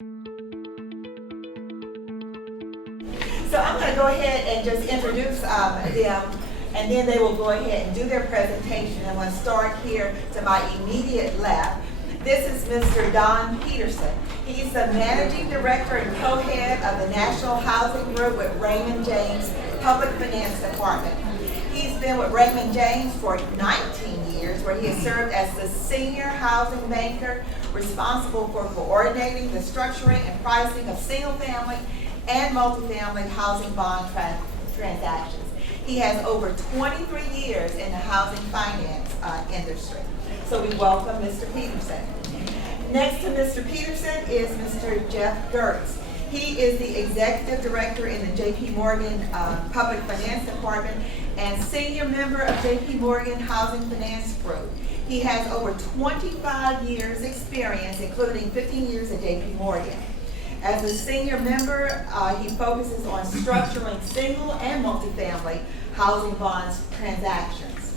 So I'm going to go ahead and just introduce them, and then they will go ahead and do their presentation. I'm going to start here to my immediate left. This is Mr. Don Peterson. He's the Managing Director and Co-Head of the National Housing Group with Raymond James Public Finance Department. He's been with Raymond James for 19 years, where he has served as the Senior Housing Banker responsible for coordinating the structuring and pricing of single-family and multifamily housing bond transactions. He has over 23 years in the housing finance industry. So we welcome Mr. Peterson. Next to Mr. Peterson is Mr. Jeff Gertz. He is the Executive Director in the J.P. Morgan Public Finance Department and Senior Member of J.P. Morgan Housing Finance Group. He has over 25 years experience, including 15 years at J.P. Morgan. As a senior member, he focuses on structuring single and multifamily housing bonds transactions.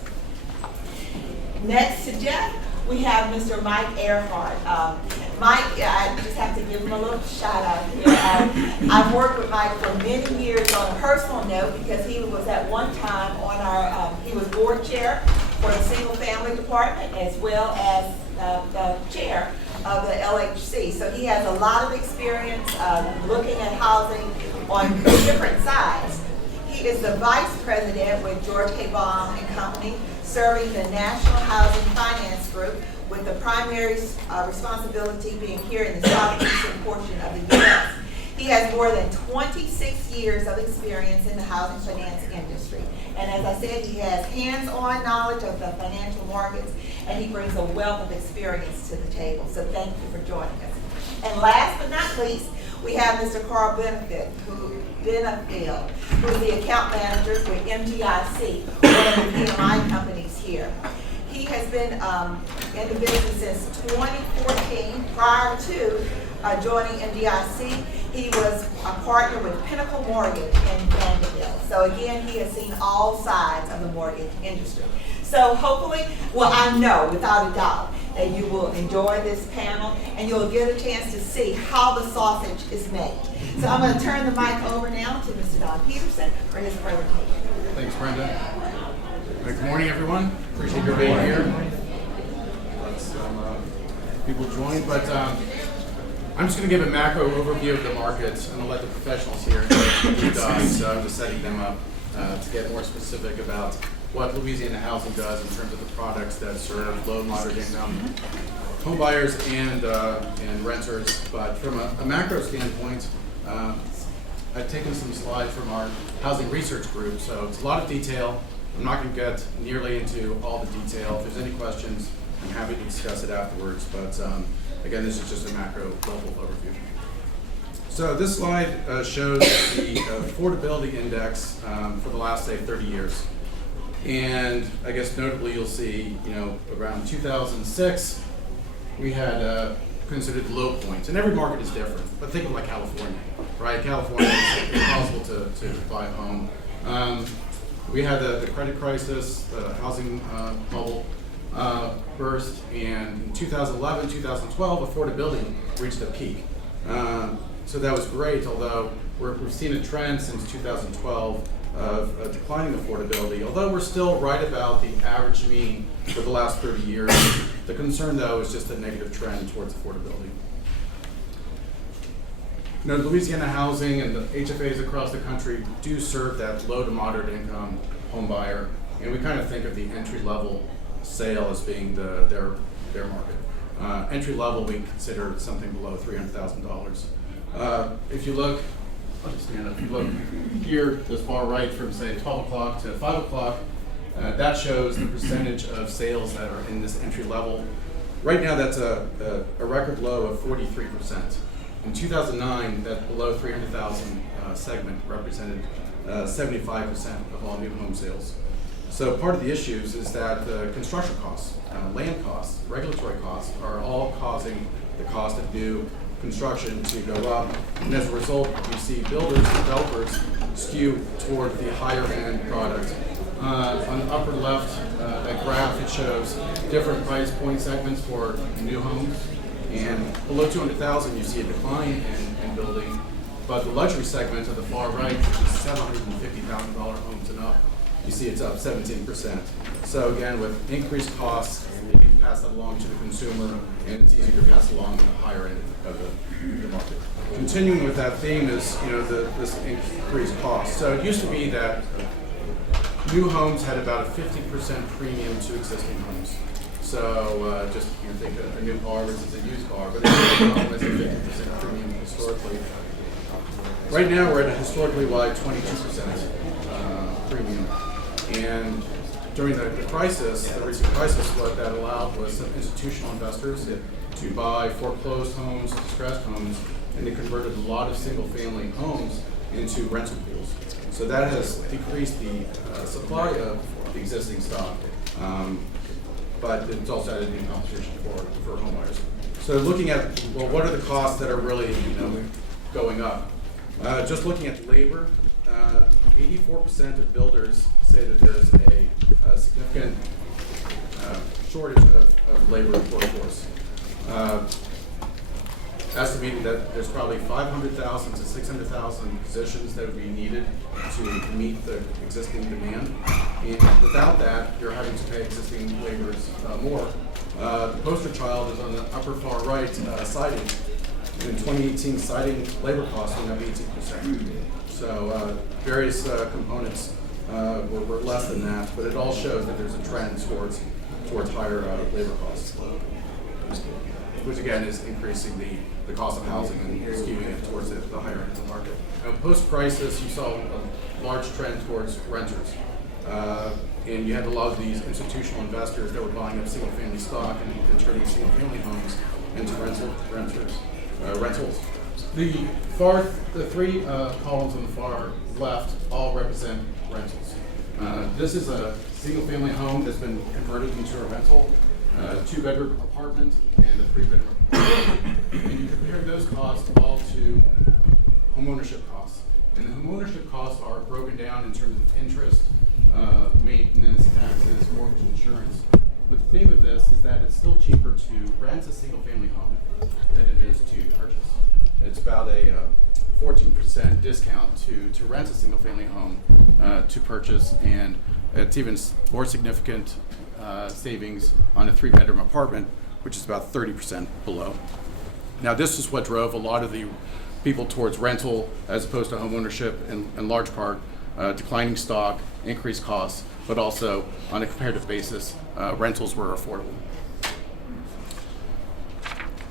Next to Jeff, we have Mr. Mike Earhart. Mike, I just have to give him a little shout out here. I've worked with Mike for many years on a personal note because he was at one time on our, he was board chair for the single family department as well as the chair of the LHC. So he has a lot of experience looking at housing on different sides. He is the vice president with George K. Baum and Company, serving the National Housing Finance Group, with the primary responsibility being here in the southeastern portion of the U.S. He has more than 26 years of experience in the housing finance industry. And as I said, he has hands-on knowledge of the financial markets, and he brings a wealth of experience to the table. So thank you for joining us. And last but not least, we have Mr. Carl Benefield, who is the account manager for MGIC, one of the PMI companies here. He has been in the business since 2014. Prior to joining MGIC, he was a partner with Pinnacle Mortgage in Vanderbilt. So again, he has seen all sides of the mortgage industry. So hopefully, well, I know without a doubt that you will enjoy this panel and you'll get a chance to see how the sausage is made. So I'm going to turn the mic over now to Mr. Don Peterson for his presentation. Thanks, Brenda. Good morning, everyone. Appreciate your being here. Let's people join, but I'm just going to give a macro overview of the markets. I'm going to let the professionals here deep dive, so I'm just setting them up to get more specific about what Louisiana Housing does in terms of the products that serve low and moderate income home buyers and renters. But from a macro standpoint, I've taken some slides from our housing research group, so it's a lot of detail. I'm not going to get nearly into all the detail. If there's any questions, I'm happy to discuss it afterwards. But again, this is just a macro level overview. So this slide shows the affordability index for the last, say, 30 years. And I guess notably you'll see, around 2006, we had considered low points. And every market is different, but think of like California, right? California, it's impossible to buy a home. We had the credit crisis, the housing bubble burst, and in 2011, 2012, affordability reached a peak. So that was great, although we've seen a trend since 2012 of declining affordability, although we're still right about the average mean for the last 30 years. The concern, though, is just a negative trend towards affordability. Louisiana Housing and the HFAs across the country do serve that low to moderate income home buyer, and we kind of think of the entry-level sale as being their market. Entry level, we consider something below $300,000. If you look, I'll just stand up. If you look here, this far right, from say 12 o'clock to 5 o'clock, that shows the percentage of sales that are in this entry level. Right now, that's a record low of 43%. In 2009, that below 300,000 segment represented 75% of all new home sales. So part of the issues is that the construction costs, land costs, regulatory costs are all causing the cost of new construction to go up. And as a result, you see builders, developers skew toward the higher end product. On the upper left, that graph, it shows different price point segments for new homes. And below 200,000, you see a decline in building. But the luxury segment of the far right, which is $750,000 homes and up, you see it's up 17%. So again, with increased costs, you can pass that along to the consumer, and it's easier to pass along in the higher end of the market. Continuing with that theme is, this increased cost. So it used to be that new homes had about a 50% premium to existing homes. So just think of a new car versus a used car, but a new home has a 50% premium historically. Right now we're at a historically wide 22% premium. And during the crisis, the recent crisis, what that allowed was some institutional investors to buy foreclosed homes, distressed homes, and they converted a lot of single-family homes into rental pools. So that has decreased the supply of the existing stock, but it's also added new competition for homebuyers. So looking at, well, what are the costs that are really going up? Just looking at labor, 84% of builders say that there's a significant shortage of labor workforce. Estimating that there's probably 500,000 to 600,000 positions that would be needed to meet the existing demand. And without that, you're having to pay existing laborers more. The poster child is on the upper far right, siding. In 2018, siding labor costs went up 18%. So various components were less than that, but it all shows that there's a trend towards higher labor costs, which again is increasing the cost of housing and skewing it towards the higher end of the market. Post-crisis, you saw a large trend towards renters. And you had a lot of these institutional investors that were buying up single-family stock and turning single-family homes into rentals. The three columns on the far left all represent rentals. This is a single-family home that's been converted into a rental, a 2-bedroom apartment, and a 3-bedroom apartment. And you compare those costs all to homeownership costs. And the homeownership costs are broken down in terms of interest, maintenance, taxes, mortgage insurance. But the theme of this is that it's still cheaper to rent a single-family home than it is to purchase. It's about a 14% discount to rent a single-family home to purchase, and it's even more significant savings on a 3-bedroom apartment, which is about 30% below. Now, this is what drove a lot of the people towards rental as opposed to home ownership, in large part declining stock, increased costs, but also on a comparative basis, rentals were affordable.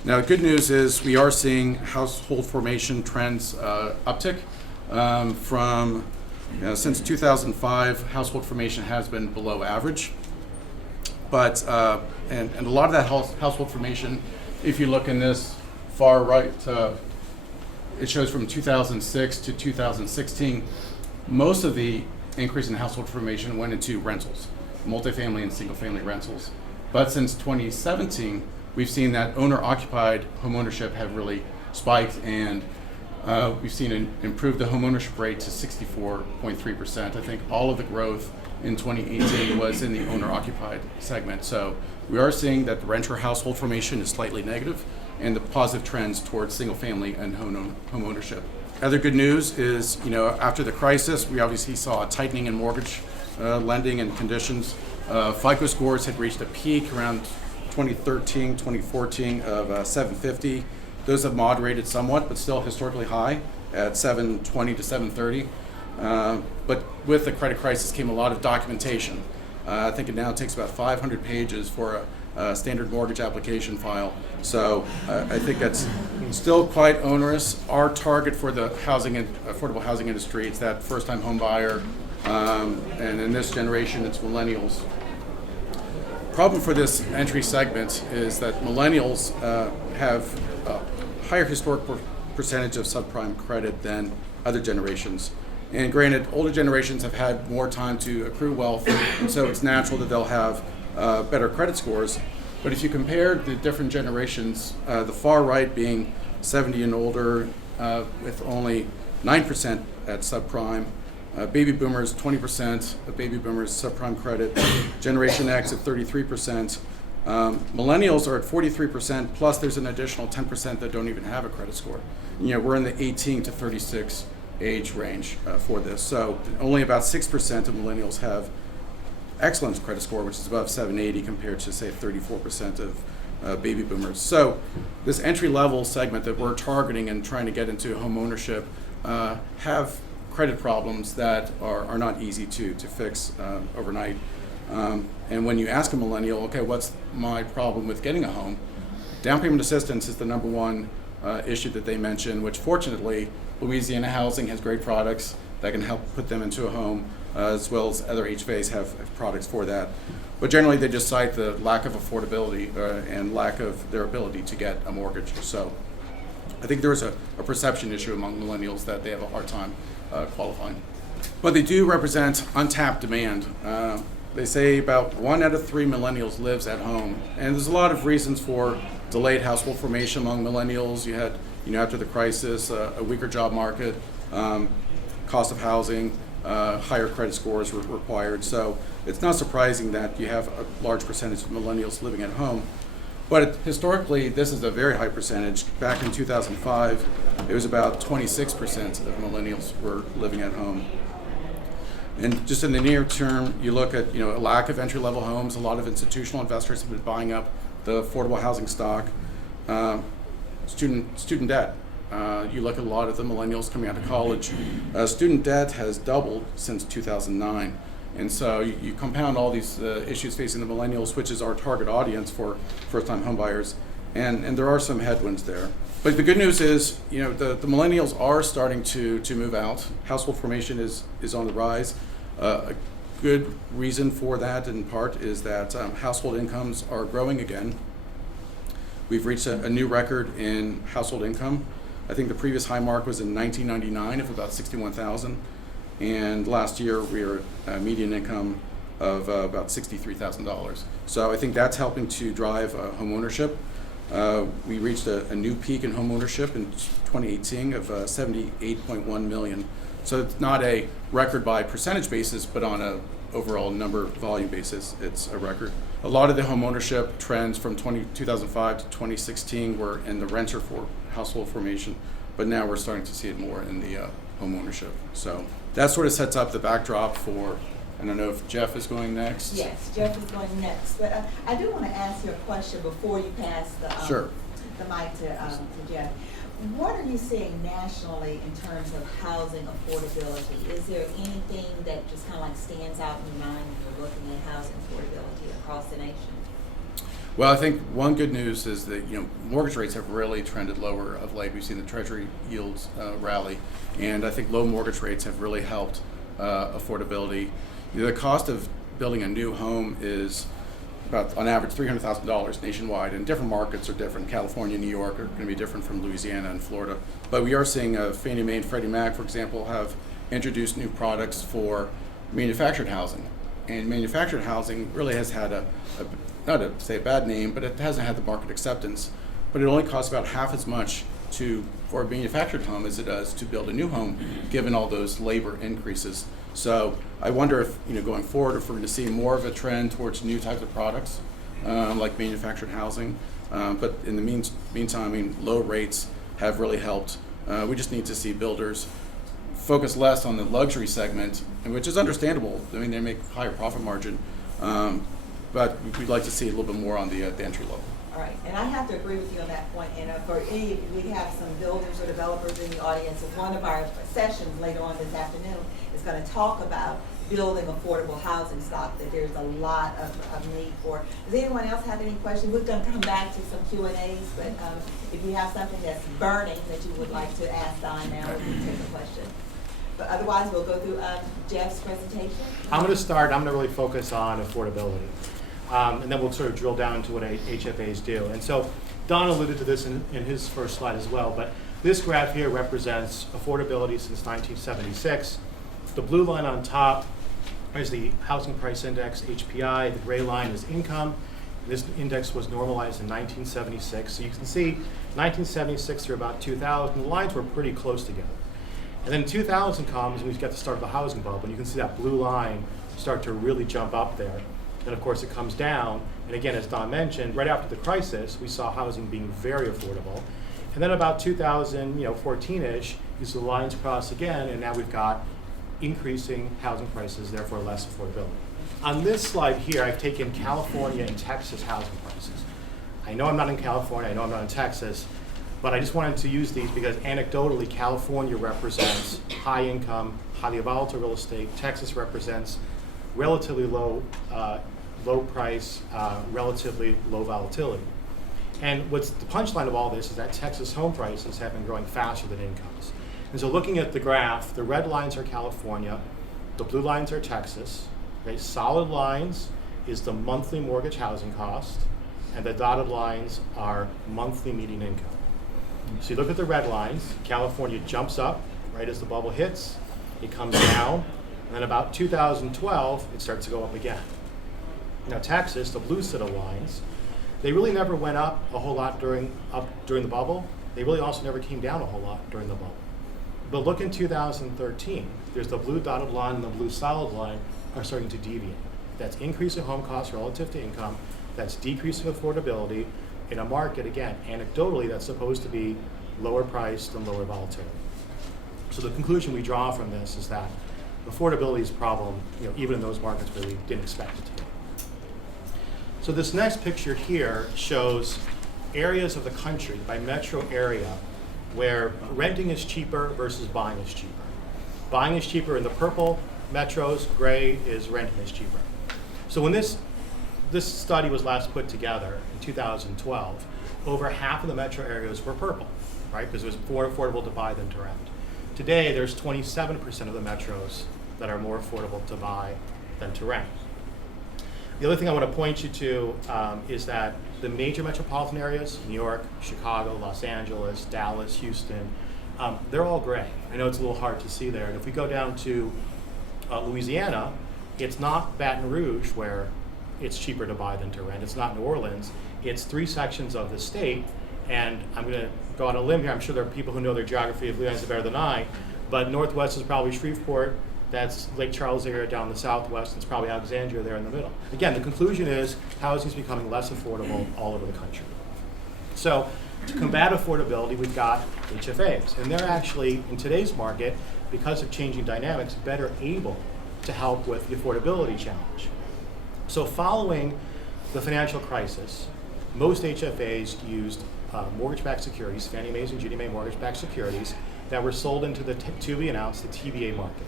Now, the good news is we are seeing household formation trends uptick. Since 2005, household formation has been below average. But and a lot of that household formation, if you look in this far right, it shows from 2006 to 2016, most of the increase in household formation went into rentals, multifamily and single-family rentals. But since 2017, we've seen that owner-occupied homeownership have really spiked, and we've seen improved the homeownership rate to 64.3%. I think all of the growth in 2018 was in the owner-occupied segment. So we are seeing that the renter household formation is slightly negative, and the positive trends towards single-family and home ownership. Other good news is, after the crisis, we obviously saw a tightening in mortgage lending and conditions. FICO scores had reached a peak around 2013, 2014 of 750. Those have moderated somewhat, but still historically high at 720 to 730. But with the credit crisis came a lot of documentation. I think it now takes about 500 pages for a standard mortgage application file. So I think that's still quite onerous. Our target for the affordable housing industry, it's that first-time home buyer, and in this generation, it's millennials. Problem for this entry segment is that millennials have a higher historic percentage of subprime credit than other generations. And granted, older generations have had more time to accrue wealth, and so it's natural that they'll have better credit scores. But if you compare the different generations, the far right being 70 and older with only 9% at subprime, baby boomers, 20% of baby boomers subprime credit, Generation X at 33%, Millennials are at 43%, plus there's an additional 10% that don't even have a credit score. We're in the 18 to 36 age range for this. So only about 6% of millennials have excellent credit score, which is above 780 compared to, say, 34% of baby boomers. So this entry-level segment that we're targeting and trying to get into home ownership have credit problems that are not easy to fix overnight. And when you ask a millennial, okay, what's my problem with getting a home? Down payment assistance is the number one issue that they mention, which fortunately Louisiana Housing has great products that can help put them into a home, as well as other HVAs have products for that. But generally they just cite the lack of affordability and lack of their ability to get a mortgage. So I think there's a perception issue among millennials that they have a hard time qualifying. But they do represent untapped demand. They say about 1 out of 3 millennials lives at home. And there's a lot of reasons for delayed household formation among millennials. You had, after the crisis, a weaker job market, cost of housing, higher credit scores were required. So it's not surprising that you have a large percentage of millennials living at home. But historically, this is a very high percentage. Back in 2005, it was about 26% of millennials were living at home. And just in the near term, you look at a lack of entry-level homes. A lot of institutional investors have been buying up the affordable housing stock. Student debt. You look at a lot of the millennials coming out of college. Student debt has doubled since 2009. And so you compound all these issues facing the millennials, which is our target audience for first-time homebuyers, and there are some headwinds there. But the good news is, the millennials are starting to move out. Household formation is on the rise. A good reason for that, in part, is that household incomes are growing again. We've reached a new record in household income. I think the previous high mark was in 1999 of about $61,000. And last year we were at a median income of about $63,000. So I think that's helping to drive home ownership. We reached a new peak in home ownership in 2018 of 78.1 million. So it's not a record by percentage basis, but on a overall number volume basis, it's a record. A lot of the home ownership trends from 2005 to 2016 were in the renter for household formation, but now we're starting to see it more in the home ownership. So that sort of sets up the backdrop for, I don't know if Jeff is going next. Yes, Jeff is going next. But I do want to ask you a question before you pass the mic to Jeff. What are you seeing nationally in terms of housing affordability? Is there anything that just kind of like stands out in your mind when you're looking at housing affordability across the nation? Well, I think one good news is that mortgage rates have really trended lower of late. We've seen the Treasury yields rally, and I think low mortgage rates have really helped affordability. The cost of building a new home is about, on average, $300,000 nationwide, and different markets are different. California, New York are going to be different from Louisiana and Florida. But we are seeing Fannie Mae and Freddie Mac, for example, have introduced new products for manufactured housing. And manufactured housing really has had not to say a bad name, but it hasn't had the market acceptance. But it only costs about half as much for a manufactured home as it does to build a new home, given all those labor increases. So I wonder if, going forward, if we're going to see more of a trend towards new types of products, like manufactured housing. But in the meantime, low rates have really helped. We just need to see builders focus less on the luxury segment, which is understandable. I mean, they make higher profit margin, but we'd like to see a little bit more on the entry level. All right, and I have to agree with you on that point. And for any, we have some builders or developers in the audience. And one of our sessions later on this afternoon is going to talk about building affordable housing stock that there's a lot of need for. Does anyone else have any questions? We're going to come back to some Q&As, but if you have something that's burning that you would like to ask Don now, we can take a question. But otherwise, we'll go through Jeff's presentation. I'm going to start. I'm going to really focus on affordability. And then we'll sort of drill down into what HFAs do. And so Don alluded to this in his first slide as well, but this graph here represents affordability since 1976. The blue line on top is the housing price index, HPI. The gray line is income. This index was normalized in 1976. So you can see 1976 through about 2000, the lines were pretty close together. And then 2000 comes and we get the start of the housing bubble. And you can see that blue line start to really jump up there. And of course, it comes down. And again, as Don mentioned, right after the crisis, we saw housing being very affordable. And then about 2014-ish, these lines cross again, and now we've got increasing housing prices, therefore less affordability. On this slide here, I've taken California and Texas housing prices. I know I'm not in California, I know I'm not in Texas, but I just wanted to use these because anecdotally, California represents high income, highly volatile real estate. Texas represents relatively low price, relatively low volatility. And what's the punchline of all this is that Texas home prices have been growing faster than incomes. And so looking at the graph, the red lines are California, the blue lines are Texas. Okay, solid lines is the monthly mortgage housing cost, and the dotted lines are monthly median income. So you look at the red lines, California jumps up right as the bubble hits, it comes down, and then about 2012, it starts to go up again. Now Texas, the blue set of lines, they really never went up a whole lot during the bubble. They really also never came down a whole lot during the bubble. But look in 2013, there's the blue dotted line and the blue solid line are starting to deviate. That's increasing home costs relative to income, that's decreasing affordability in a market, again, anecdotally, that's supposed to be lower priced and lower volatility. So the conclusion we draw from this is that affordability is a problem, even in those markets where we didn't expect it to be. So this next picture here shows areas of the country by metro area where renting is cheaper versus buying is cheaper. Buying is cheaper in the purple metros, gray is renting is cheaper. So when this study was last put together in 2012, over half of the metro areas were purple, right? Because it was more affordable to buy than to rent. Today, there's 27% of the metros that are more affordable to buy than to rent. The other thing I want to point you to is that the major metropolitan areas, New York, Chicago, Los Angeles, Dallas, Houston, they're all gray. I know it's a little hard to see there. And if we go down to Louisiana, it's not Baton Rouge where it's cheaper to buy than to rent. It's not New Orleans. It's 3 sections of the state. And I'm going to go on a limb here. I'm sure there are people who know their geography of Louisiana better than I. But northwest is probably Shreveport. That's Lake Charles area down the southwest. It's probably Alexandria there in the middle. Again, the conclusion is housing is becoming less affordable all over the country. So to combat affordability, we've got HFAs. And they're actually, in today's market, because of changing dynamics, better able to help with the affordability challenge. So following the financial crisis, most HFAs used mortgage-backed securities, Fannie Mae's and Ginnie Mae mortgage-backed securities, that were sold into the to be announced, the TBA market.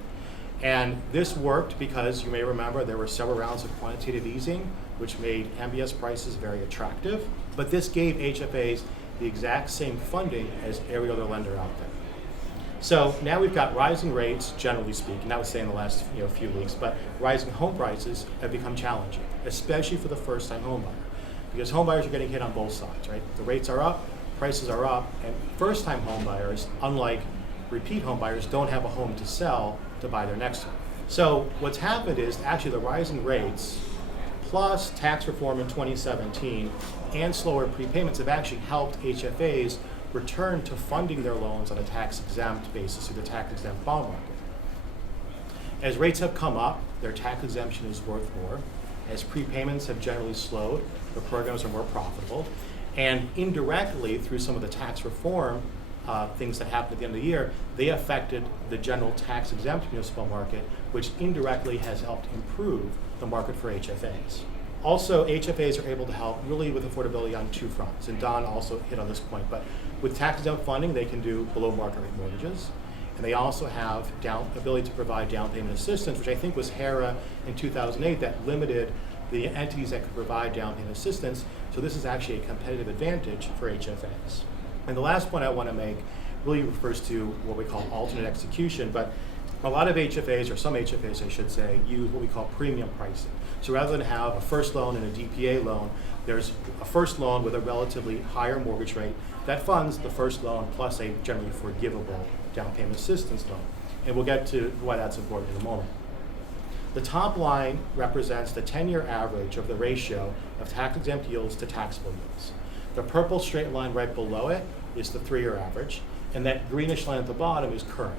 And this worked because, you may remember, there were several rounds of quantitative easing, which made MBS prices very attractive. But this gave HFAs the exact same funding as every other lender out there. So now we've got rising rates, generally speaking, not saying the last few weeks, but rising home prices have become challenging, especially for the first-time home buyer. Because home buyers are getting hit on both sides, right? The rates are up, prices are up, and first-time home buyers, unlike repeat home buyers, don't have a home to sell to buy their next home. So what's happened is actually the rising rates plus tax reform in 2017 and slower prepayments have actually helped HFAs return to funding their loans on a tax-exempt basis through the tax-exempt bond market. As rates have come up, their tax exemption is worth more. As prepayments have generally slowed, the programs are more profitable. And indirectly, through some of the tax reform things that happened at the end of the year, they affected the general tax-exempt municipal market, which indirectly has helped improve the market for HFAs. Also, HFAs are able to help really with affordability on 2 fronts, and Don also hit on this point, but with tax-exempt funding, they can do below market rate mortgages, and they also have ability to provide down payment assistance, which I think was HERA in 2008 that limited the entities that could provide down payment assistance, so this is actually a competitive advantage for HFAs. And the last point I want to make really refers to what we call alternate execution, but a lot of HFAs, or some HFAs I should say, use what we call premium pricing. So rather than have a first loan and a DPA loan, there's a first loan with a relatively higher mortgage rate that funds the first loan plus a generally forgivable down payment assistance loan. And we'll get to why that's important in a moment. The top line represents the 10-year average of the ratio of tax-exempt yields to taxable yields. The purple straight line right below it is the 3-year average, and that greenish line at the bottom is current.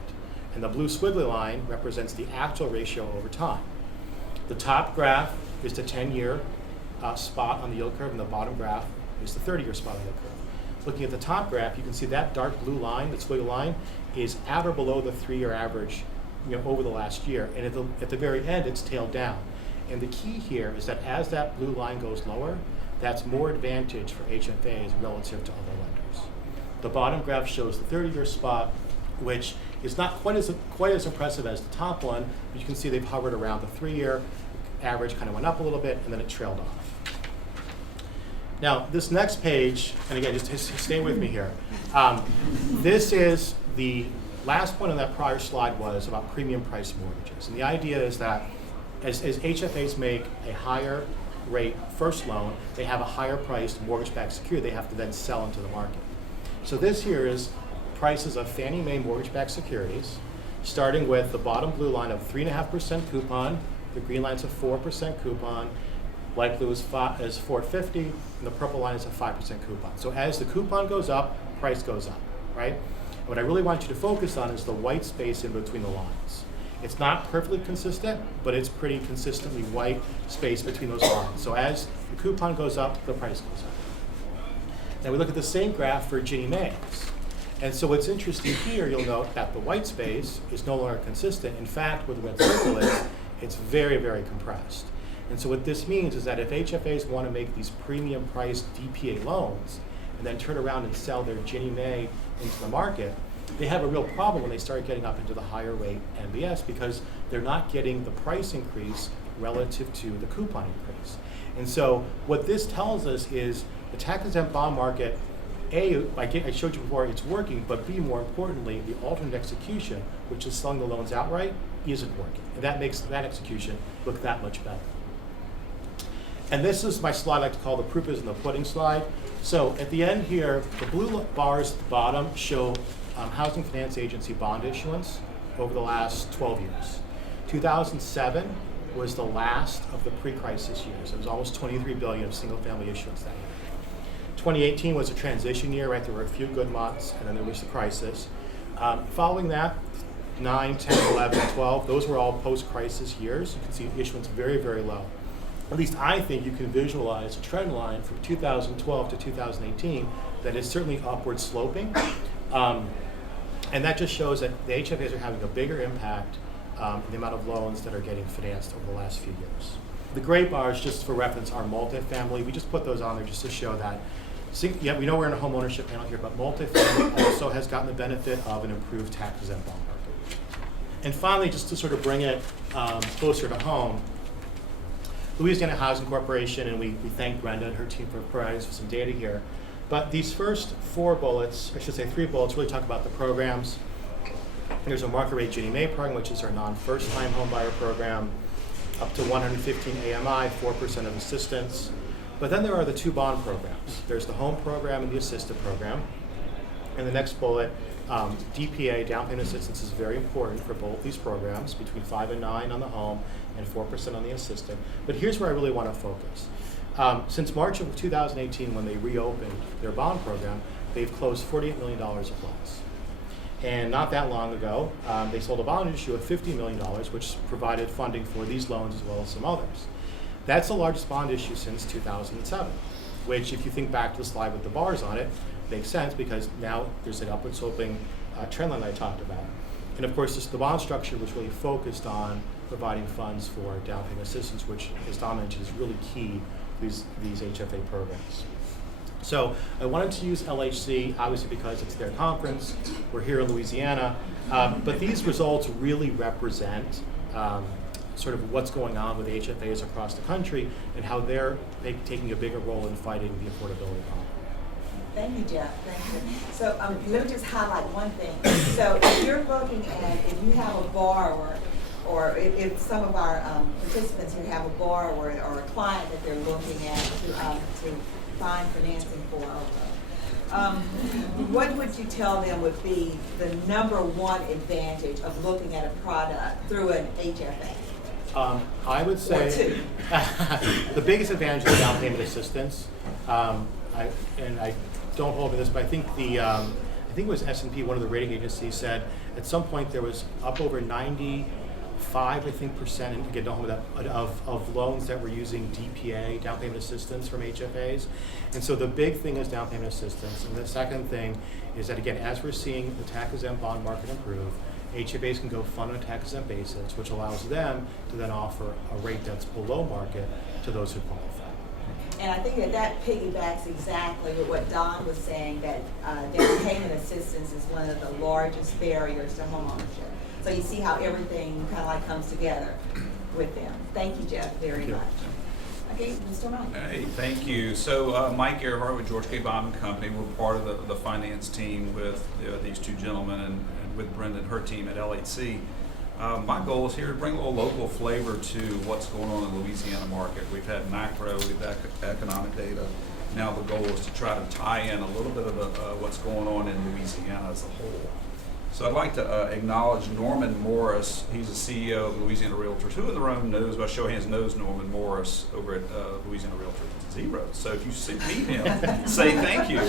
And the blue squiggly line represents the actual ratio over time. The top graph is the 10-year spot on the yield curve, and the bottom graph is the 30-year spot on the yield curve. Looking at the top graph, you can see that dark blue line, the squiggly line, is at or below the 3-year average, over the last year. And at the very end, it's tailed down. And the key here is that as that blue line goes lower, that's more advantage for HFAs relative to other lenders. The bottom graph shows the 30-year spot, which is not quite as impressive as the top one, but you can see they've hovered around the 3-year average, kind of went up a little bit, and then it trailed off. Now, this next page, and again, just stay with me here. This is the last point on that prior slide was about premium price mortgages. And the idea is that as HFAs make a higher rate first loan, they have a higher priced mortgage-backed security they have to then sell into the market. So this here is prices of Fannie Mae mortgage-backed securities, starting with the bottom blue line of 3.5% coupon, the green line is a 4% coupon, light blue is 4.50, and the purple line is a 5% coupon. So as the coupon goes up, price goes up, right? What I really want you to focus on is the white space in between the lines. It's not perfectly consistent, but it's pretty consistently white space between those lines. So as the coupon goes up, the price goes up. Now we look at the same graph for Ginnie Mae's. And so what's interesting here, you'll note that the white space is no longer consistent. In fact, where the red circle is, it's very, very compressed. And so what this means is that if HFAs want to make these premium priced DPA loans and then turn around and sell their Ginnie Mae into the market, they have a real problem when they start getting up into the higher rate MBS because they're not getting the price increase relative to the coupon increase. And so what this tells us is the tax-exempt bond market, A, I showed you before, it's working, but B, more importantly, the alternate execution, which is selling the loans outright, isn't working. And that makes that execution look that much better. And this is my slide I like to call the proof is in the pudding slide. So at the end here, the blue bars at the bottom show Housing Finance Agency bond issuance over the last 12 years. 2007 was the last of the pre-crisis years. It was almost $23 billion of single-family issuance that year. 2018 was a transition year, right? There were a few good months, and then there was the crisis. Following that, 9, 10, 11, 12, those were all post-crisis years. You can see issuance very, very low. At least I think you can visualize a trend line from 2012 to 2018 that is certainly upward sloping. And that just shows that the HFAs are having a bigger impact in the amount of loans that are getting financed over the last few years. The gray bars, just for reference, are multifamily. We just put those on there just to show that. Yeah, we know we're in a home ownership panel here, but multifamily also has gotten the benefit of an improved tax-exempt bond market. And finally, just to sort of bring it closer to home, Louisiana Housing Corporation, and we thank Brenda and her team for providing us with some data here. But these first 4 bullets, I should say 3 bullets, really talk about the programs. There's a market rate Ginnie Mae program, which is our non-first-time home buyer program, up to 115 AMI, 4% of assistance. But then there are the 2 bond programs. There's the home program and the assisted program. And the next bullet, DPA, down payment assistance, is very important for both these programs, between 5 and 9 on the home and 4% on the assisted. But here's where I really want to focus. Since March of 2018, when they reopened their bond program, they've closed $48 million of loans. And not that long ago, they sold a bond issue of $50 million, which provided funding for these loans as well as some others. That's the largest bond issue since 2007, which, if you think back to the slide with the bars on it, makes sense because now there's an upward sloping trend line that I talked about. And of course, the bond structure was really focused on providing funds for down payment assistance, which, as Don mentioned, is really key to these HFA programs. So I wanted to use LHC, obviously because it's their conference. We're here in Louisiana. But these results really represent sort of what's going on with HFAs across the country and how they're taking a bigger role in fighting the affordability problem. Thank you, Jeff. Thank you. So let me just highlight one thing. So if you're looking at, if you have a borrower, or if some of our participants here have a borrower or a client that they're looking at to find financing for, what would you tell them would be the #1 advantage of looking at a product through an HFA? I would say the biggest advantage is down payment assistance. I don't hold me to this, but I think I think it was S&P, one of the rating agencies, said at some point there was up over 90 5, I think, percent, and again, don't hold me that, of loans that were using DPA, down payment assistance from HFAs. And so the big thing is down payment assistance. And the second thing is that, again, as we're seeing the tax-exempt bond market improve, HFAs can go fund on a tax-exempt basis, which allows them to then offer a rate that's below market to those who qualify. And I think that piggybacks exactly with what Don was saying, that down payment assistance is one of the largest barriers to homeownership. So you see how everything kind of like comes together with them. Thank you, Jeff, very much. Okay, Mr. Mike. Hey, thank you. So Mike Earhart with George K. Bob and Company. We're part of the finance team with these two gentlemen and with Brenda and her team at LHC. My goal is here to bring a little local flavor to what's going on in the Louisiana market. We've had macro, we've had economic data. Now the goal is to try to tie in a little bit of what's going on in Louisiana as a whole. So I'd like to acknowledge Norman Morris. He's the CEO of Louisiana Realtors. Who in the room knows, by show of hands, knows Norman Morris over at Louisiana Realtors? Zero. So if you meet him, say thank you.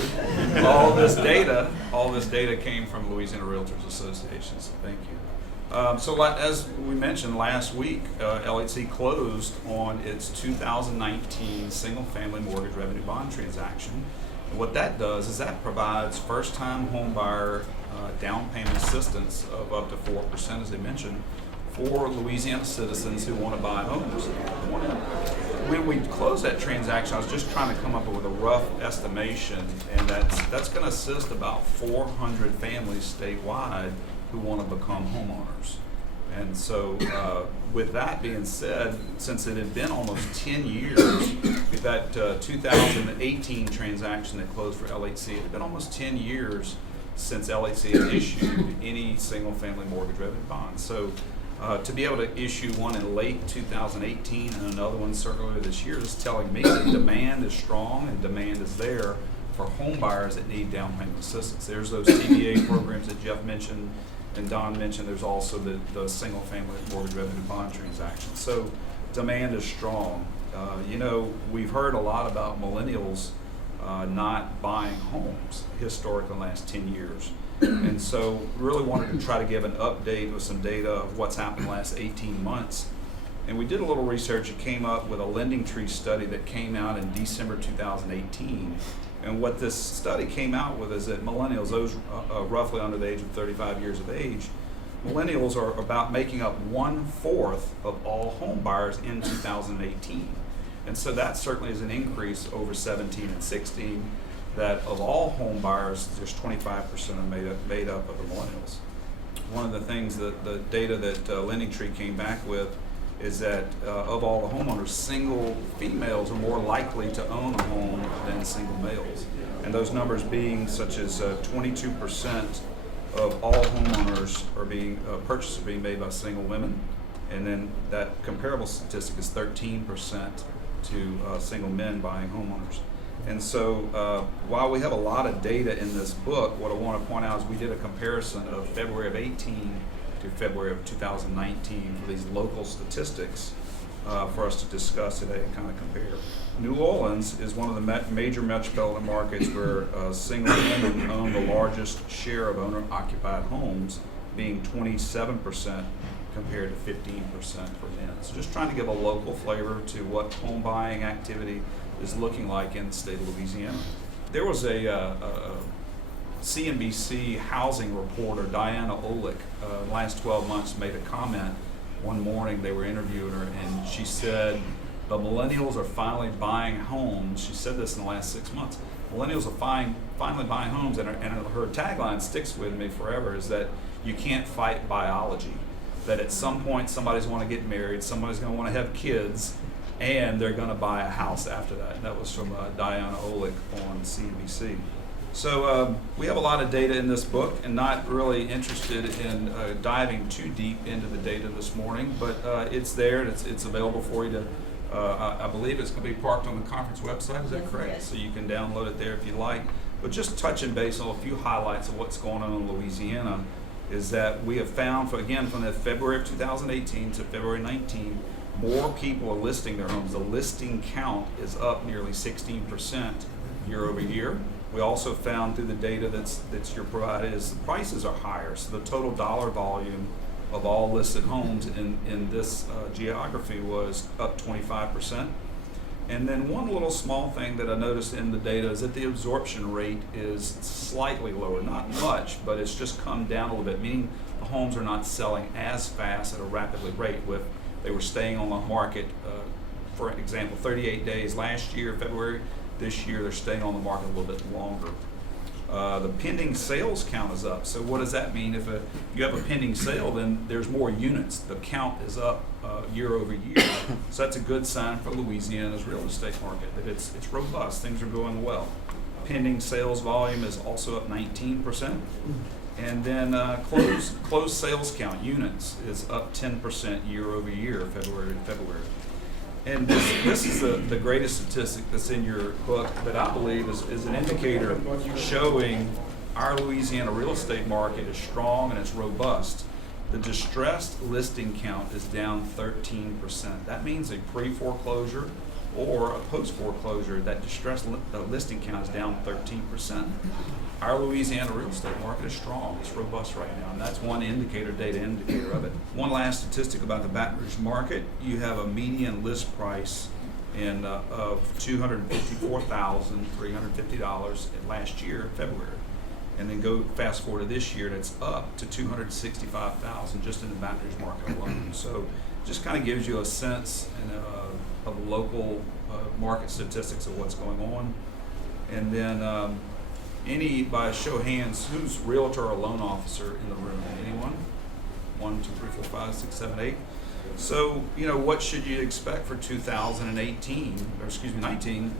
All this data came from Louisiana Realtors Association, so thank you. So as we mentioned last week, LHC closed on its 2019 single-family mortgage revenue bond transaction. And what that does is that provides first-time home buyer down payment assistance of up to 4%, as they mentioned, for Louisiana citizens who want to buy homes. When we closed that transaction, I was just trying to come up with a rough estimation, and that's going to assist about 400 families statewide who want to become homeowners. And so with that being said, since it had been almost 10 years, that 2018 transaction that closed for LHC, it had been almost 10 years since LHC had issued any single family mortgage revenue bonds. So to be able to issue one in late 2018 and another one certainly this year is telling me that demand is strong and demand is there for home buyers that need down payment assistance. There's those TBA programs that Jeff mentioned and Don mentioned. There's also the single family mortgage revenue bond transaction. So demand is strong. We've heard a lot about millennials not buying homes historically in the last 10 years. And so really wanted to try to give an update with some data of what's happened the last 18 months. And we did a little research and came up with a Lending Tree study that came out in December 2018. And what this study came out with is that millennials, those roughly under the age of 35 years of age, millennials are about making up 1/4 of all home buyers in 2018. And so that certainly is an increase over 17 and 16, that of all home buyers, just 25% are made up of the millennials. One of the things that the data that Lending Tree came back with is that of all the homeowners, single females are more likely to own a home than single males. And those numbers being such as 22% of all homeowners purchases are being made by single women. And then that comparable statistic is 13% to single men buying homeowners. And so while we have a lot of data in this book, what I want to point out is we did a comparison of February of 18 to February of 2019 for these local statistics for us to discuss today and kind of compare. New Orleans is one of the major metropolitan markets where single women own the largest share of owner-occupied homes, being 27% compared to 15% for men. So just trying to give a local flavor to what home buying activity is looking like in the state of Louisiana. There was a CNBC housing reporter, Diana Olick, in the last 12 months made a comment. One morning they were interviewing her and she said, the millennials are finally buying homes. She said this in the last 6 months. Millennials are finally buying homes, and her tagline sticks with me forever, is that you can't fight biology. That at some point somebody's going to get married, somebody's going to want to have kids, and they're going to buy a house after that. And that was from Diana Olick on CNBC. So we have a lot of data in this book, and not really interested in diving too deep into the data this morning, but it's there and it's available for you to, I believe it's going to be parked on the conference website, is that correct? Yes. So you can download it there if you like. But just touching base on a few highlights of what's going on in Louisiana is that we have found, from the February of 2018 to February 19, more people are listing their homes. The listing count is up nearly 16% year over year. We also found through the data that's you're provided is the prices are higher. So the total dollar volume of all listed homes in this geography was up 25%. And then one little small thing that I noticed in the data is that the absorption rate is slightly lower, not much, but it's just come down a little bit, meaning the homes are not selling as fast at a rapidly rate. They were staying on the market, for example, 38 days last year, February. This year they're staying on the market a little bit longer. The pending sales count is up. So what does that mean? If you have a pending sale, then there's more units. The count is up year over year. So that's a good sign for Louisiana's real estate market, that it's robust. Things are going well. Pending sales volume is also up 19%. And then closed sales count, units, is up 10% year over year, February to February. And this is the greatest statistic that's in your book that I believe is an indicator showing our Louisiana real estate market is strong and it's robust. The distressed listing count is down 13%. That means a pre-foreclosure or a post-foreclosure, that distressed listing count is down 13%. Our Louisiana real estate market is strong, it's robust right now, and that's one data indicator of it. One last statistic about the Baton Rouge market: you have a median list price of $254,350 last year, February. And then go fast forward to this year, and it's up to $265,000 just in the Baton Rouge market alone. So just kind of gives you a sense of local market statistics of what's going on. And then by a show of hands, who's realtor or loan officer in the room? Anyone? 1, 2, 3, 4, 5, 6, 7, 8. So, what should you expect for 2019?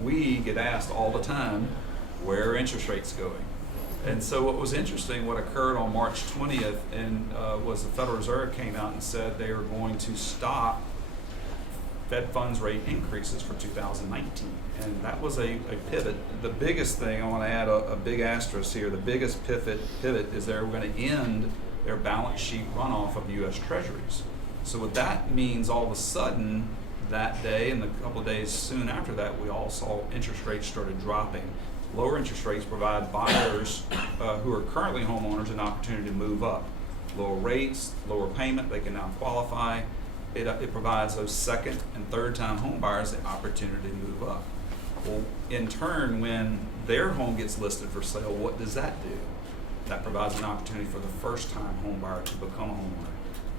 We get asked all the time, where are interest rates going? And so what was interesting, what occurred on March 20th, was the Federal Reserve came out and said they are going to stop Fed funds rate increases for 2019. And that was a pivot. The biggest thing, I want to add a big asterisk here, the biggest pivot is they're going to end their balance sheet runoff of U.S. Treasuries. So what that means, all of a sudden, that day and a couple of days soon after that, we all saw interest rates started dropping. Lower interest rates provide buyers who are currently homeowners an opportunity to move up. Lower rates, lower payment, they can now qualify. It provides those second and third time home buyers the opportunity to move up. Well, in turn, when their home gets listed for sale, what does that do? That provides an opportunity for the first time home buyer to become a homeowner.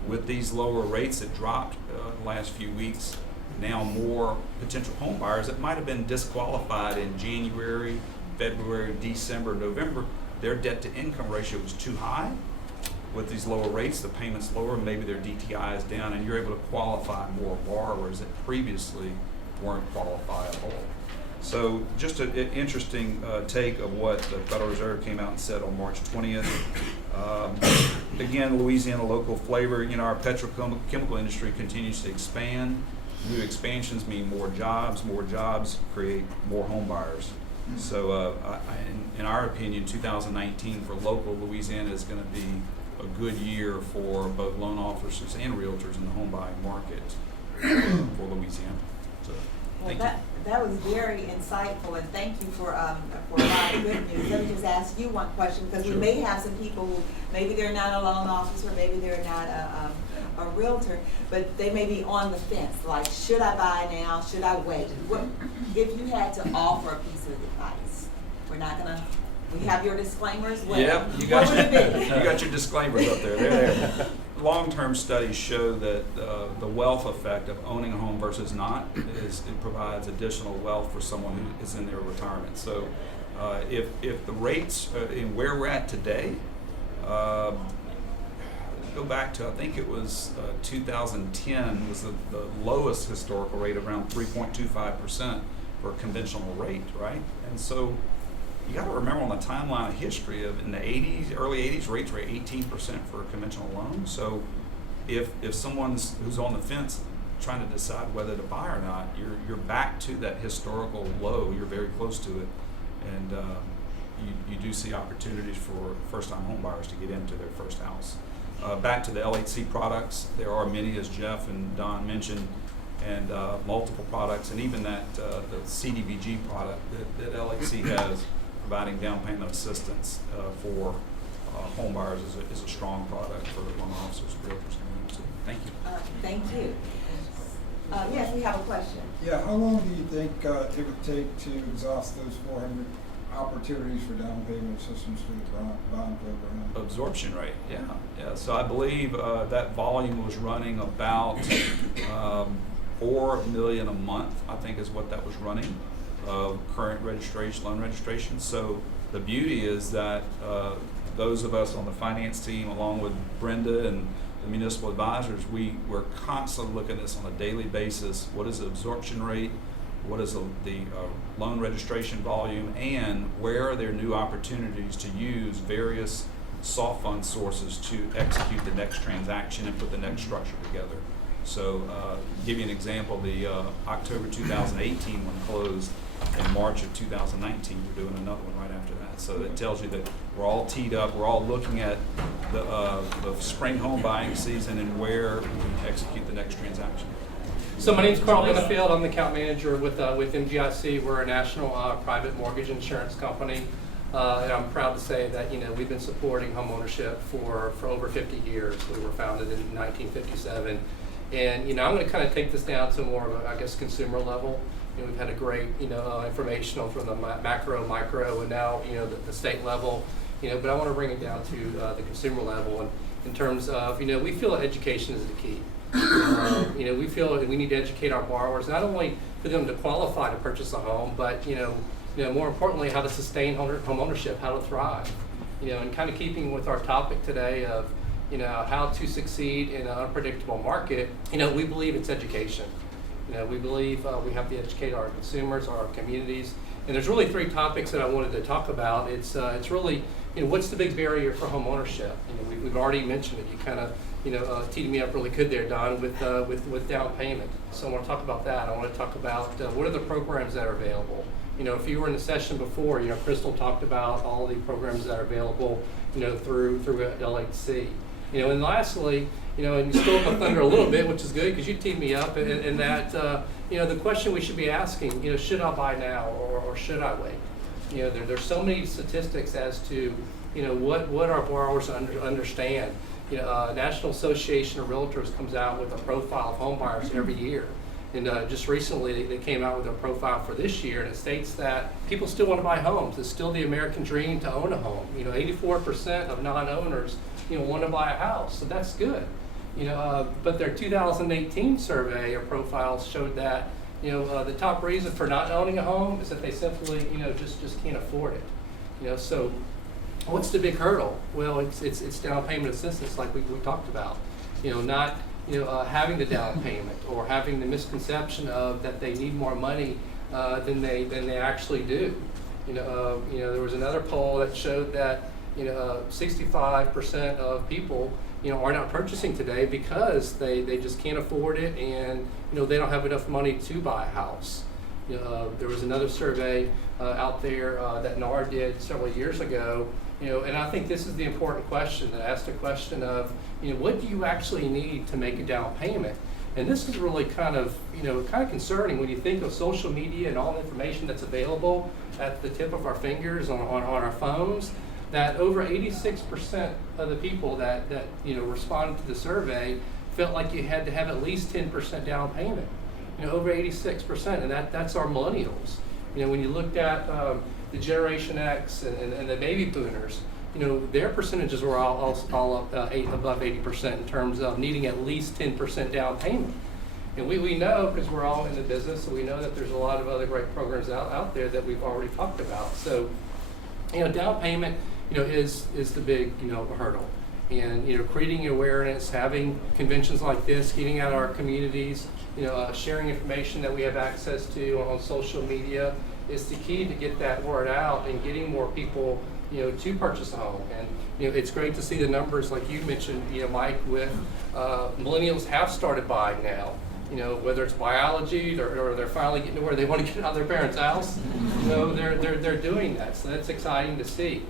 With these lower rates that dropped the last few weeks, now more potential home buyers that might have been disqualified in January, February, December, November, their debt to income ratio was too high. With these lower rates, the payment's lower, maybe their DTI is down, and you're able to qualify more borrowers that previously weren't qualifiable. So just an interesting take of what the Federal Reserve came out and said on March 20th. Again, Louisiana local flavor, our petrochemical industry continues to expand. New expansions mean more jobs create more home buyers. So in our opinion, 2019 for local Louisiana is going to be a good year for both loan officers and realtors in the home buying market for Louisiana. So, Well, thank you. that was very insightful, and thank you for a lot of good news. Let me just ask you one question, because we may have some people who maybe they're not a loan officer, maybe they're not a realtor, but they may be on the fence. Like, should I buy now? Should I wait? If you had to offer a piece of advice, we have your disclaimers. Yeah, you got your disclaimers up there. They're there. Long-term studies show that the wealth effect of owning a home versus not it provides additional wealth for someone who is in their retirement. So if the rates in where we're at today, go back to, I think it was 2010 was the lowest historical rate, around 3.25% for a conventional rate, right? And so you got to remember on the timeline of history of in the 80s, early 80s, rates were 18% for a conventional loan. So if someone's who's on the fence trying to decide whether to buy or not, you're back to that historical low. You're very close to it, and you do see opportunities for first-time home buyers to get into their first house. Back to the LHC products, there are many, as Jeff and Don mentioned, and multiple products, and even the CDBG product that LHC has, providing down payment assistance for home buyers is a strong product for loan officers, realtors. So, thank you. Thank you. Yes, we have a question. Yeah, how long do you think it would take to exhaust those 400 opportunities for down payment assistance through the bond program? Absorption rate, yeah. So I believe that volume was running about 4 million a month, I think is what that was running, current loan registration. So the beauty is that those of us on the finance team, along with Brenda and the municipal advisors, we're constantly looking at this on a daily basis. What is the absorption rate? What is the loan registration volume? And where are there new opportunities to use various soft fund sources to execute the next transaction and put the next structure together? So give you an example, the October 2018 one closed in March of 2019. We're doing another one right after that. So that tells you that we're all teed up. We're all looking at the spring home buying season and where we can execute the next transaction. So my name's Carl Benefield. I'm the account manager with MGIC. We're a national private mortgage insurance company. And I'm proud to say that, we've been supporting homeownership for over 50 years. We were founded in 1957. And, I'm going to kind of take this down to more of a, I guess, consumer level. We've had a great, informational from the macro, micro, and now, the state level. But I want to bring it down to the consumer level. And in terms of, we feel that education is the key. We feel that we need to educate our borrowers, not only for them to qualify to purchase a home, but, more importantly, how to sustain home ownership, how to thrive. And kind of keeping with our topic today of, how to succeed in an unpredictable market, we believe it's education. We believe we have to educate our consumers, our communities. And there's really three topics that I wanted to talk about. It's really, what's the big barrier for home ownership? We've already mentioned it. You kind of, teed me up really good there, Don, with down payment. So I want to talk about that. I want to talk about what are the programs that are available. If you were in the session before, Crystal talked about all the programs that are available, through LHC. And lastly, and you stole my thunder a little bit, which is good because you teed me up, and that, the question we should be asking, should I buy now or should I wait? There's so many statistics as to, what our borrowers understand. National Association of Realtors comes out with a profile of home buyers every year. And just recently, they came out with a profile for this year, and it states that people still want to buy homes. It's still the American dream to own a home. 84% of non-owners, want to buy a house, so that's good. But their 2018 survey or profiles showed that, the top reason for not owning a home is that they simply, just can't afford it. So what's the big hurdle? Well, it's down payment assistance, like we talked about. Not having the down payment or having the misconception of that they need more money than they actually do. There was another poll that showed that 65% of people are not purchasing today because they just can't afford it, and they don't have enough money to buy a house. There was another survey out there that NAR did several years ago. And I think this is the important question, that asked the question of, what do you actually need to make a down payment? And this is really kind of concerning when you think of social media and all the information that's available at the tip of our fingers on our phones, that over 86% of the people that responded to the survey felt like you had to have at least 10% down payment. Over 86%, and that's our millennials. When you looked at the Generation X and the baby boomers, their percentages were all above 80% in terms of needing at least 10% down payment. And we know, because we're all in the business, so we know that there's a lot of other great programs out there that we've already talked about. So, down payment, is the big, hurdle. And, creating awareness, having conventions like this, getting out our communities, sharing information that we have access to on social media is the key to get that word out and getting more people, to purchase a home. And, it's great to see the numbers, like you mentioned, Mike, with millennials have started buying now. Whether it's biology or they're finally getting to where they want to get out of their parents' house, they're doing that. So that's exciting to see.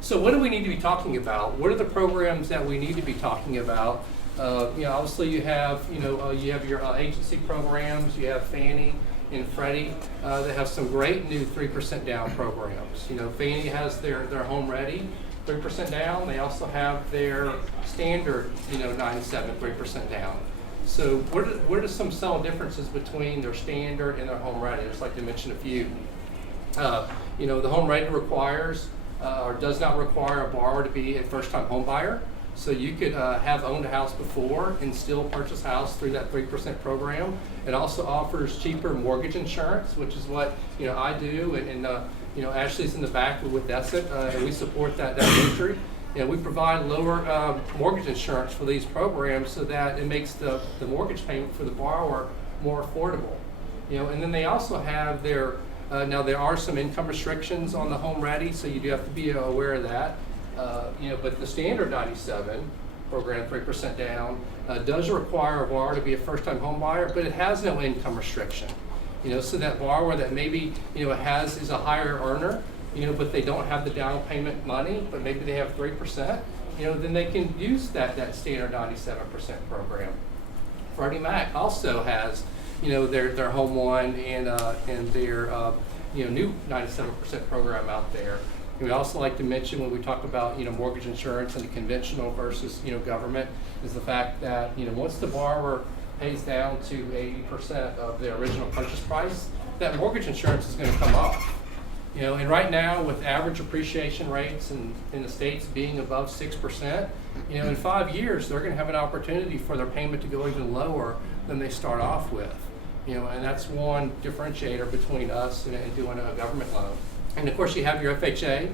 So what do we need to be talking about? What are the programs that we need to be talking about? Obviously you have your agency programs. You have Fannie and Freddie that have some great new 3% down programs. Fannie has their Home Ready, 3% down. They also have their standard, 97, 3% down. So what are some subtle differences between their standard and their home ready? I'd just like to mention a few. The home ready requires or does not require a borrower to be a first-time home buyer. So you could have owned a house before and still purchase a house through that 3% program. It also offers cheaper mortgage insurance, which is what I do, and Ashley's in the back with Essett, and we support that industry. We provide lower mortgage insurance for these programs so that it makes the mortgage payment for the borrower more affordable. And then they also have their now there are some income restrictions on the home ready, so you do have to be aware of that. But the standard 97 program, 3% down, does require a borrower to be a first-time home buyer, but it has no income restriction. So that borrower that maybe is a higher earner, but they don't have the down payment money, but maybe they have 3%, then they can use that standard 97% program. Freddie Mac also has their home one and their new 97% program out there. And we also like to mention when we talk about mortgage insurance and the conventional versus government is the fact that once the borrower pays down to 80% of the original purchase price, that mortgage insurance is going to come off. And right now with average appreciation rates in the states being above 6%, in 5 years they're going to have an opportunity for their payment to go even lower than they start off with. And that's one differentiator between us and doing a government loan. And of course you have your FHA,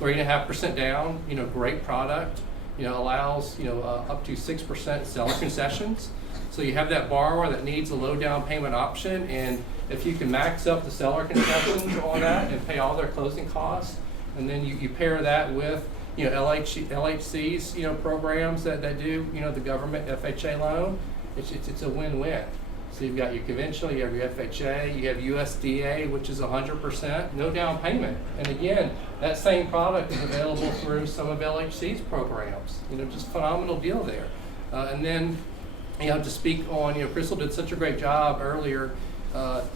3.5% down, great product, allows, up to 6% seller concessions. So you have that borrower that needs a low down payment option, and if you can max up the seller concessions on that and pay all their closing costs, and then you pair that with, LHC's, programs that do, the government FHA loan, it's a win-win. So you've got your conventional, you have your FHA, you have USDA, which is 100%, no down payment. And again, that same product is available through some of LHC's programs. Just phenomenal deal there. And then, to speak on, Crystal did such a great job earlier.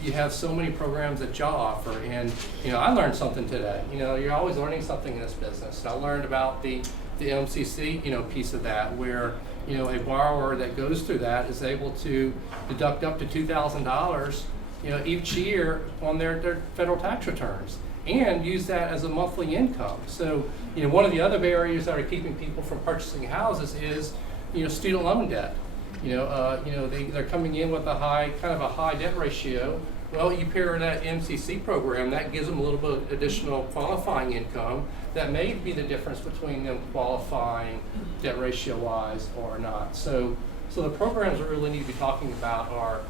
You have so many programs that y'all offer, and I learned something today. You're always learning something in this business. And I learned about the MCC, piece of that, where a borrower that goes through that is able to deduct up to $2,000, each year on their federal tax returns, and use that as a monthly income. So, one of the other barriers that are keeping people from purchasing houses is, student loan debt. They're coming in with a high debt ratio. Well, you pair that MCC program, that gives them a little bit of additional qualifying income. That may be the difference between them qualifying debt ratio wise or not. So the programs that we really need to be talking about are,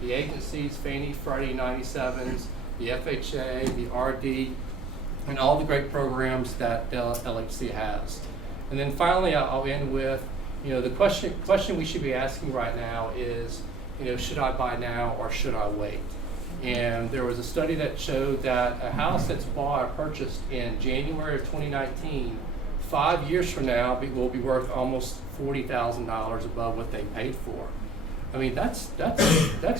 the agencies, Fannie, Freddie 97s, the FHA, the RD, and all the great programs that LHC has. And then finally, I'll end with, the question we should be asking right now is, should I buy now or should I wait? And there was a study that showed that a house that's bought or purchased in January of 2019, 5 years from now, will be worth almost $40,000 above what they paid for. I mean, that's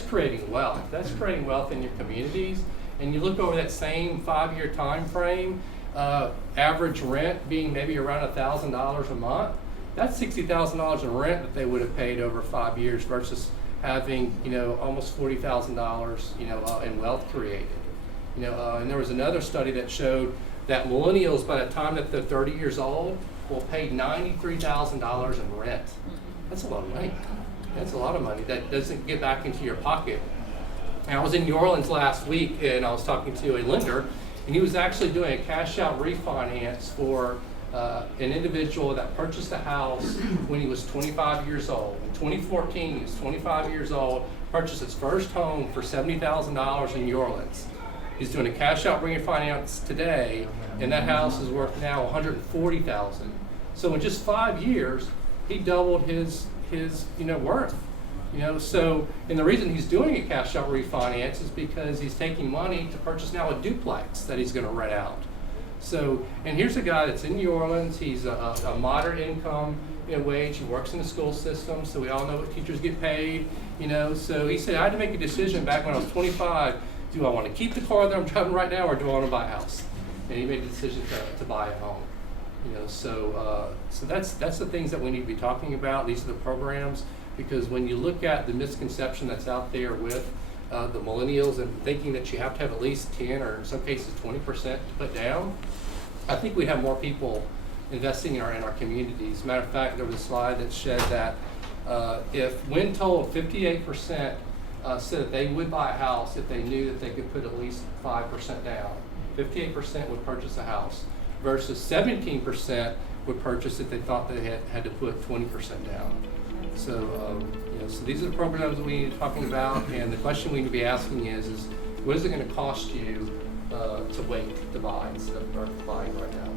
creating wealth. That's creating wealth in your communities. And you look over that same 5-year time frame, average rent being maybe around $1,000 a month. That's $60,000 in rent that they would have paid over 5 years versus having almost $40,000 in wealth created. And there was another study that showed that millennials, by the time that they're 30 years old, will pay $93,000 in rent. That's a lot of money. That's a lot of money that doesn't get back into your pocket. And I was in New Orleans last week, and I was talking to a lender, and he was actually doing a cash out refinance for an individual that purchased a house when he was 25 years old. In 2014, he was 25 years old, purchased his first home for $70,000 in New Orleans. He's doing a cash out refinance today, and that house is worth now $140,000. So in just 5 years, he doubled his worth. So, and the reason he's doing a cash out refinance is because he's taking money to purchase now a duplex that he's going to rent out. So, and here's a guy that's in New Orleans. He's a moderate income wage. He works in the school system, so we all know what teachers get paid. So he said, I had to make a decision back when I was 25. Do I want to keep the car that I'm driving right now, or do I want to buy a house? And he made the decision to buy a home. So that's the things that we need to be talking about. These are the programs, because when you look at the misconception that's out there with the millennials and thinking that you have to have at least 10 or in some cases 20% to put down, I think we have more people investing in our communities. Matter of fact, there was a slide that showed that when told 58% said that they would buy a house if they knew that they could put at least 5% down. 58% would purchase a house versus 17% would purchase if they thought they had to put 20% down. So, so these are the programs that we need to be talking about, and the question we need to be asking is what is it going to cost you to wait to buy instead of buying right now?